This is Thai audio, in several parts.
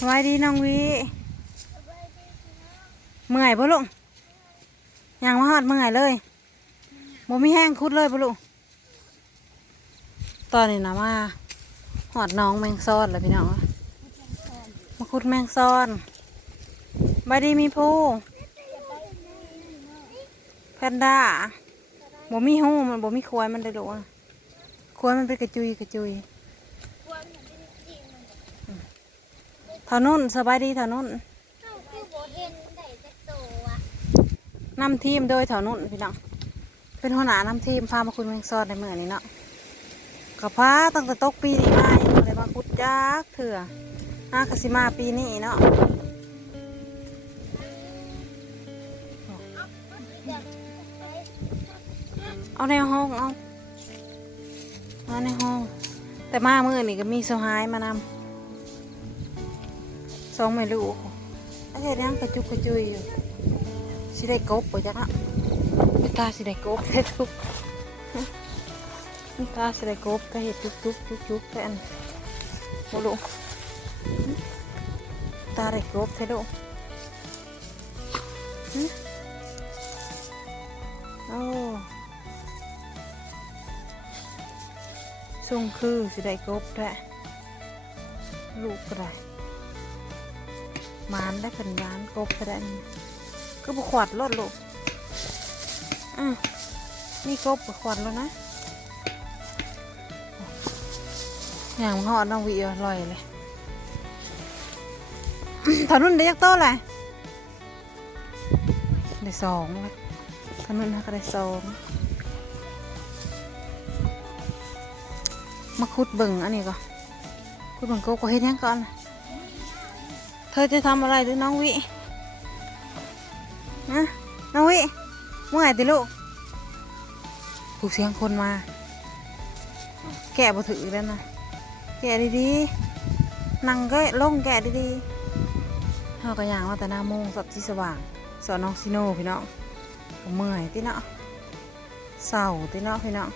สวัสดีน้องวีเมื่อยปะลุงยังมาหอดเมื่อยเลยบ่มีแห้งคุดเลยปะลุงตอนนี้นะมาหอดน้องแมงซอนเลยพี่น้องมาคุดแมงซอนบายดีมีผู้แพนด้าบ่มีหูมันบ่มีควายมันเลยลูกอควายมันเป็นกระจุยกระจุย ถนนสบายดีถนนเอ้าคือโบเห็นได้จักตัวอะนำทีมโดยถนนพี่น้องเป็นหัวหน้านำทีมพามาคุณแมงซอนในเมื่อนี้เนาะกับพาตั้งแต่ตกปีนี้มายังบ่ได้มาพุดจักเถื่ออากสิมาปีนี้เนาะเดี๋ยวไปเอาในห้องเอาเอาในห้อง แต่มาเมื่อนี้ก็มีสหายมานำ สองไม่ลูกไอ้เฮ็ดหยังกระจุกกระจุยอยู่สิได้กบปะจักละพี่ตาสิได้กบเฮ็ดทุกพี่ตาสิได้กบแต่เฮ็ดจุกจุกจุกจุกแต่อันโอ้ลูกตาได้กบเท่ลูกหึโอ้ส่งคือสิได้กบแท้ลูกก็ได้ห มานได้เป็นยานกบก็ได้ก็บขวดรถลูกอะนี่กบขวดแล้วนะอย่างหอดน้องวีอร่อยเลยถนนได้ยักโต้เลยได้สองเลยถนนนะก็ได้สองมาคุดเบิ่งอันนี้ก่อนคุดเบิ่งโกก็เฮ็ดยังก่อนล่ะ ธอจะทำอะไรด้วยน้องวินะน้องวิเมื่อไหร่ติลูกผูกเสียงคนมา แกะบ่ถือแล้วนะ แกะดีๆ นั่งก็ล่งแกะดีๆเฮาก็ย่างมาแต่หน้าโมงสับที่สว่าง สอนน้องซิโน่พี่น้องเมื่อยติเนาะเศร้าติเนาะพี่น้อง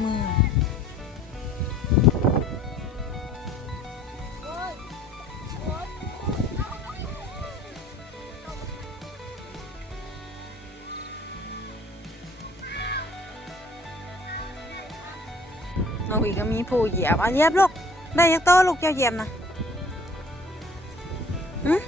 เมื่อย มีผู้เหยียบเอาเหยียบลูกได้ยังโตลูกเจ้าเหยียบนะอืม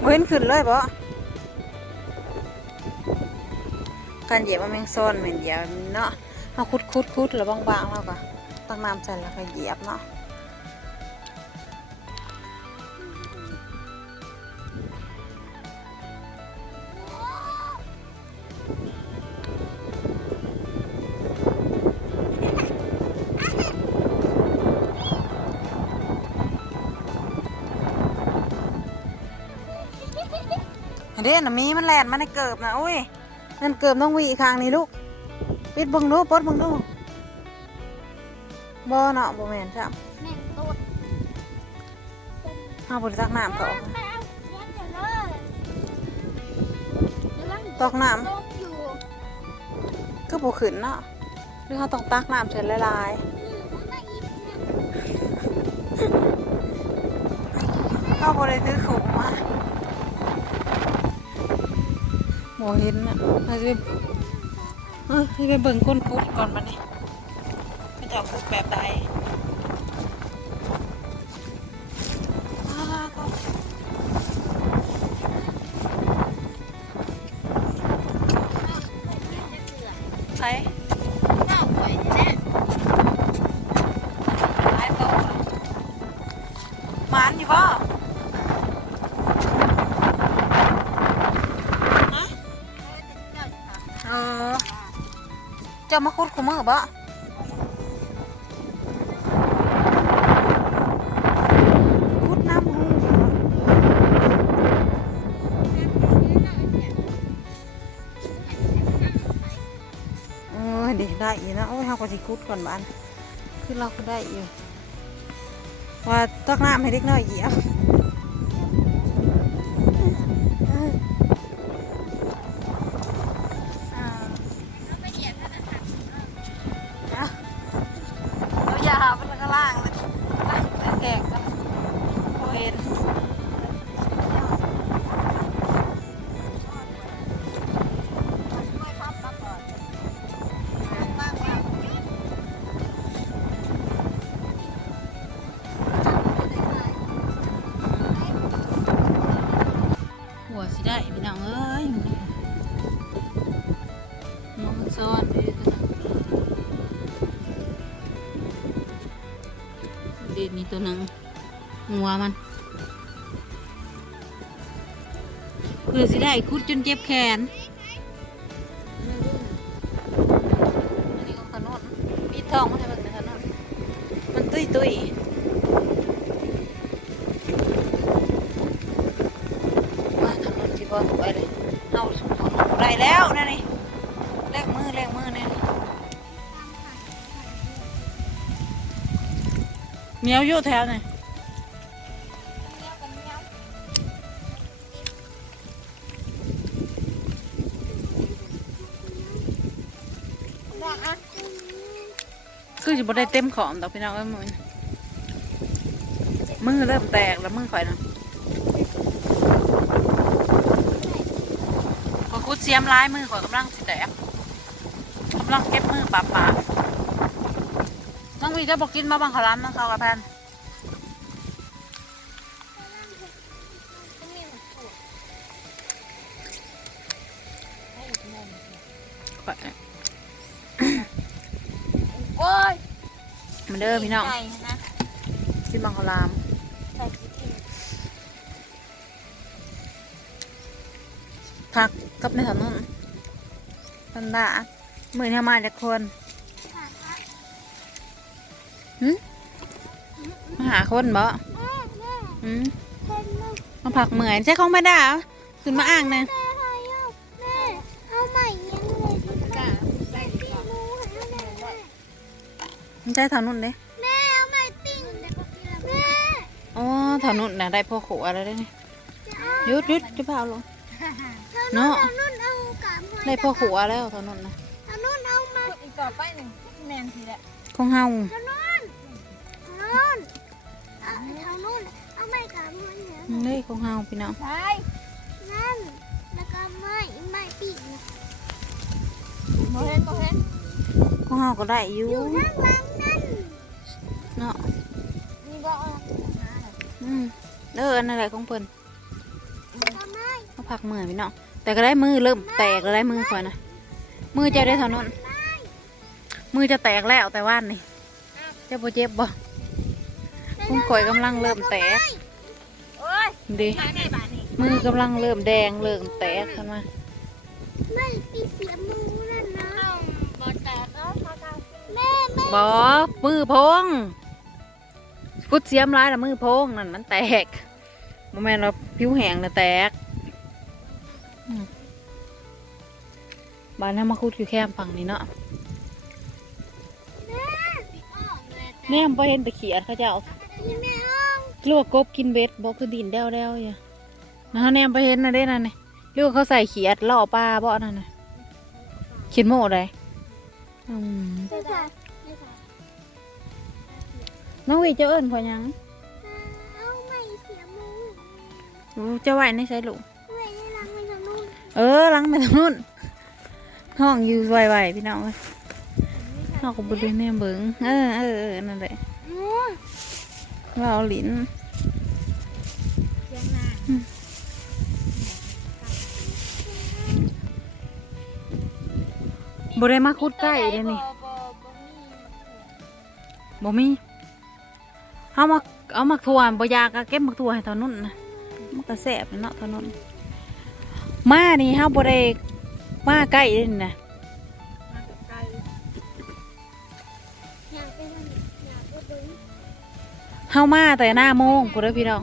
เห็นขึ้นเลยบ่การเหยียบมันแมงซ่อนเหมือนเหยียบเนาะเอาคุดคุดคุดแล้วบางๆแล้วก็ตักน้ำใส่แล้วก็เหยียบเนาะ เด้นะมีมันแลนมาในเกิบนะอุ้ยนั่นเกิบต้องวีข้งนี้ลูกปิดบังดูปดบังดูบ่เนาะบ่แม่นจ้ะแม่งตูดเฮาบ่ได้ตักน้ำเขาตอกน้ำก็บ่ขึ้นเนาะหรือเฮาต้องตักน้ำเสร็จละลายอืมมันน่าอิ่มเนี่ยเฮาบ่ได้ซื้อขุม บ่เห็นน่ะเฮาสิไปเอ้ยสิไปเบิ่งก้นคุดก่อนบัดนี้เขาจะเอาคุดแบบใด จะมาคุดขมือบ่คุดน้ำหูเออเด็กได้อีกนะโอ้ยเราก็สิคุดก่อนบ้านคือเราก็ได้อยู่ว่าตักน้ำให้เด็กน้อยเหยียบ ตัวหนึงหัวมันเพื่อสิได้คุดจนเจ็บแขนอันนี้ของถนนมีทองมาให้เบิ่งในถนนมันตุ้ยตุ้ยว่าถนนที่พอถูกไปเลยเอาสุดถนนได้แล้วนะนี่ เหนียวอยู่แถวนี่คือจะบ่ได้เต็มของดอกพี่น้องเอ้ยมือมือเริ่มแตกแล้วมือข่อยนะพอคุดเสียมร้ายมือข่อยกำลังสิแตกกำลังเก็บมือป่าป่า น้องวีจะบอกกินมาบังขาวหลามน้องเขากับแพนข่อยโอ้ยมาเด้อพี่น้องไก่นะกินบังขาวหลามใส่สิกินผักกับในถนนทันดามือเนี่ยมาจากคนหึ มาหาคนบ่แม่แม่หืมเป็นลูกมาผักเหมือนใช่ของไม่ได้เหรอขึ้นมาอ่างนะแม่ให้เอาแม่เอาใหม่ยังเลยที่แม่ใส่ปีนูให้เอาแม่แม่มันใช่ถนนเด้แม่เอาใหม่ปิ้งแม่อ๋อถนนน่ะได้พ่อขวอะไรได้นี่จะเอาหยุดหยุดจะเปล่าลงเนาะเนาะนุ่นเอากามหอยได้พ่อขวแล้วถนนนะเอานุ่นเอามาอีกต่อไปหนึ่งแมนทีละของเฮาเอานุ่นเอา นี่ยเด้ของเฮาพี่น้องใช่นั่น แล้วก็ไม่ไม่ปีกนะโมเห็นโมเห็นของเฮาก็ได้อยู่อยู่ข้างหลังนั่นเนาะนี่ก็เอาอืมเด้ออันนั้นแหละของเพิ่นทำไมมาผักเหมือนพี่น้องแต่ก็ได้มือเริ่มแตกแล้วได้มือข่อยนะมือเจะได้ถนนมือจะแตกแล้วแต่ว่านนี่เจะบ่เจ็บบ่พุ่งข่อยกำลังเริ่มแตก โอ้ยดิมาไงบ้านนี่มือกำลังเริ่มแดงเริ่มแตกขึ้นมาไม่ปีเสียมูนั่นนะบอแตกแล้วแม่แม่บอมือพงฟุดเสียมร้ายละมือพงนั่นมันแตกโมแมนเราผิวแห้งนะแตกอืมบ้านนี้มาคุดอยู่แค่ฝั่งนี้เนาะแม่เนี่ยพอเห็นแตะเขียดเขาจะเอาแม่ อ้องลวกกบกินเบ็ดบอกคือดินเด้วเด้วอย่านะแนมไปเห็นนะเด้นั่นนี่ลวกเขาใส่เขียดล่อปลาบ่นั่นน่ะเขียนโม่ได้อืมใช่ค่ะน้องวีเจ้าเอิญพอยังเอาไม่เสียมูรู้เจะไหวในใส่ลูกเว้ยนี่รังมันจะนู่นเออล้างไปทางนู้นห้องอยู่ไวๆพี่น้องเอ้ยห้องกับบริเวณเบิงเออเออเออนั่นแหละโอ้ย เราเอาลิ้นเสียงนาบริมาคุดใกล้เลยนี่บ่มีเอามาเอามาถั่วบ่อยากก็เก็บมาถั่วให้เท่านู้นนะมันก็แซ่บเนาะเท่านู้นมานี่เฮาบ่ได้มาใกล้เลยนี่นะ เฮามาแต่หน้าโมงพุ่นเด้อพี่น้อง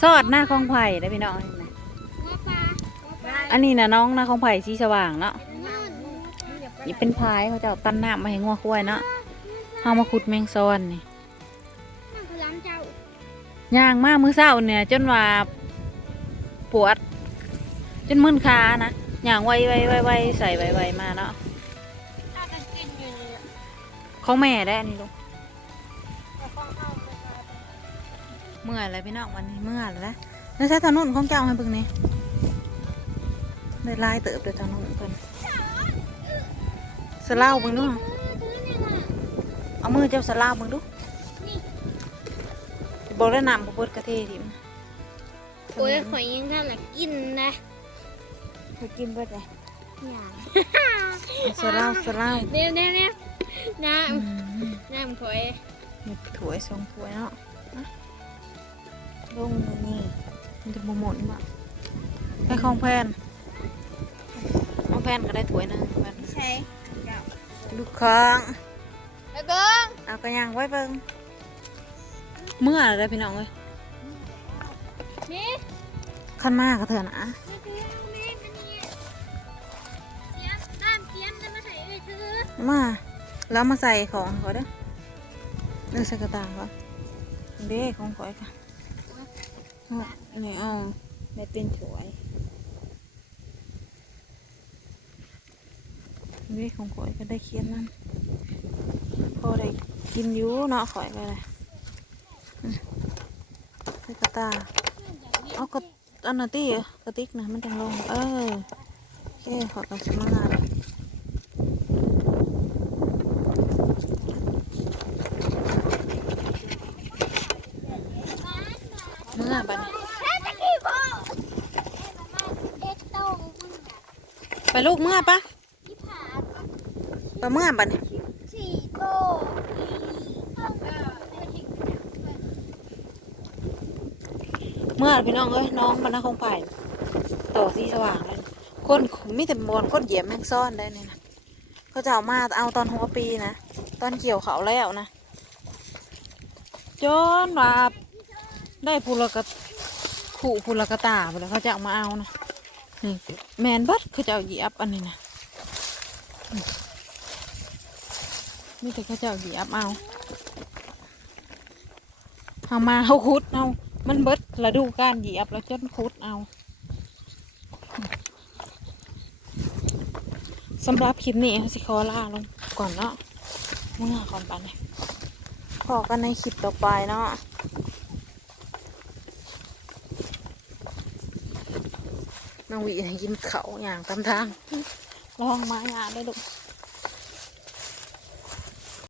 ซอดหน้าคลองไผ่เด้อพี่น้องงอปลาอันนี้น่ะน้องหน้าคลองไผ่สีสว่างเนาะนั่นนี่เป็นพายเขาจะเอาตั้นน้ำมาให้งัวควายเนาะเฮามาขุดแมงซอนนี่นั่นคือร้านเจ้าย่างมามื้อเช้าเนี่ยจนว่าปวด จนมึนขานะย่างไวไวไวไวใส่ไวไวมาเนาะถ้ากันกินอยู่นี่ของแม่ได้อันนี่ลูก เอาไปเมื่อยอะไรพี่น้องวันนี้เมื่อยแล้วนะนี่ใช้ถนนของเจ้าให้เบิ่งนี่ได้ลายเติบเดี๋ยวถนนเพิ่นสลาวเบิ่งดูเอามือเจ้าสลาวเบิ่งดูบอกได้นำบ่เบิดกระเทดิมโอ้ยข่อยยังได้หลักกินนะไปกินเบิดเลยอย่างสลาวสลาวเดี๋ยวเดี๋ยวเดี๋ยวน้อืมำน้ำข่อยมีถ้วยสองถ้วยเนาะนะ ลงนี่มันจะบ่หมดบ่แค่ของแพนของแพนก็ได้ถ้วยหนึงแพนใช่ลูกค้างไปเบิ้งเอากระยังไว้เบิ่งเมื่อไรพี่น้องเอ้ยนี่ขันมากกระเถื่อนนะนี่คือนี่มันนี่เทียมน้ำเทียมจะมาใส่เอ้ยเธอมาแล้วมาใส่ของก่อนเด้อเนื้อใส่กระตางก่อนเด้ของข่อยค่ะ นี่เอาไม่เป็นถวยเด้ของข่อยก็ได้เคียนนั่นพอได้กินอยู่เนาะข่อยก็เลยใส่กระตาเอากระอันนั้นตีอะกระติกนะมันจังลง เออโอเคขอกันสมางานเมื่อบัดนี้ แค่ตะกี้พ่อเอ็ดโตมึงอะ ไป ลูกเมื่อปะที่ผ่าเมื่อบัดนี้สี่โตต้องเออไม่ทิ้งไปไหนเมื่อพี่น้องเอ้ยน้องมันนะคงไผ่ต่อที่สว่างเลยคนมีแต่บอลคนเหยียบแม่งซ่อนได้เนี่ยนะเขาจะเอามาเอาตอนหัวปีนะตอนเกี่ยวเขาแล้วนะจนว่าได้พูละกะขู่พูละกะตาไปแล้วเขาจะเอามาเอานะ นี่แมนบัดเขาจะเอาเหยียบอันนี้นะมีแต่เขาจะเอาเหยียบเอาเอามาเขาคุดเอามันเบิดระดูการเหยียบแล้วจนคุดเอาสำหรับคลิปนี้สิขอลาลงก่อนเนาะเมื่อก่อนไปเลยพอกันในคลิปต่อไปเนาะ น้องวิกินเขาอย่างตามทางลองมาอย่างได้ลูก